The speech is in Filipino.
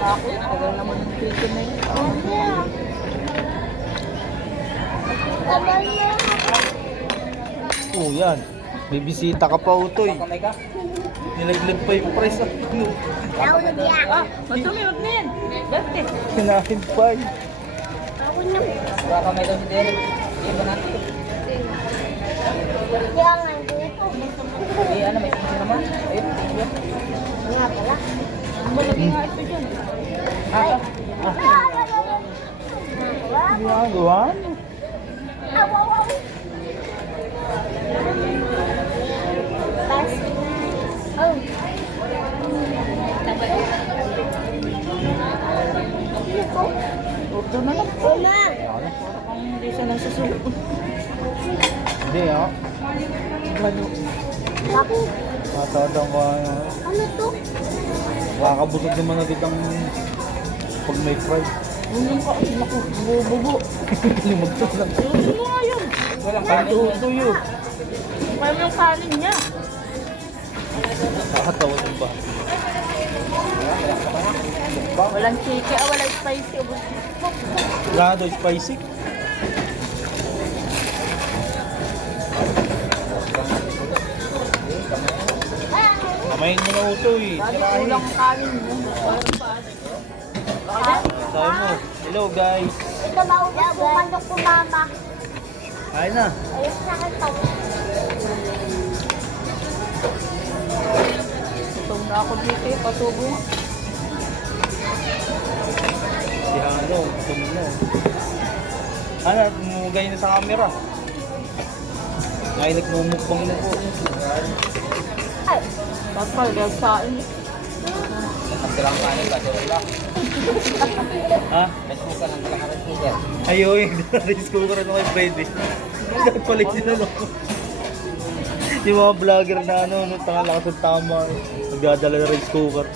Ako, tagal naman yung chicken na yun. Oh, yan. May bisita ka pa, Utoy. Nilaglag pa yung price. Ah, matumi, wag na yan. Dati. Kinahin pa eh. Kamay daw si Derek. Hindi ba natin? Ano, may pinto naman. Ayun, pinto. Malaki nga ito dyan. Ginagawa mo. Order na lang. Parang hindi siya nasusunod. Hindi, ha? Ano? Matadang ko. Ano to? Makakabusog naman agad ang pag may fry. Unang ka. Naku, bubo. Limagtog lang. Ayusin mo nga yun. Walang kanin. Tuyo. Kaya mo yung kanin niya. Nakakatawa yung ba? Walang chicken, walang spicy. Grado spicy. Kamayin mo na Utoy. Sirahin. Kulang kanin mo. Sabi mo, hello guys. Ito mauna bumandok ko mama. Kain na. Ayos na akin pa. Itong na ako dito eh, patubo nga. Si Hano, gutom na. Ano, mumugay na sa camera. Ngayon nagmumukbang na po. Ay, Tapos dahil sain. Ang dalang kanin kasi wala. Ha? Rice cooker ang dalang rice cooker. Ayoy, rice cooker ano kay Freddy. Nagpalit din ano. Yung mga vlogger na ano, tanga lakas ng tama. Nagdadala ng rice cooker.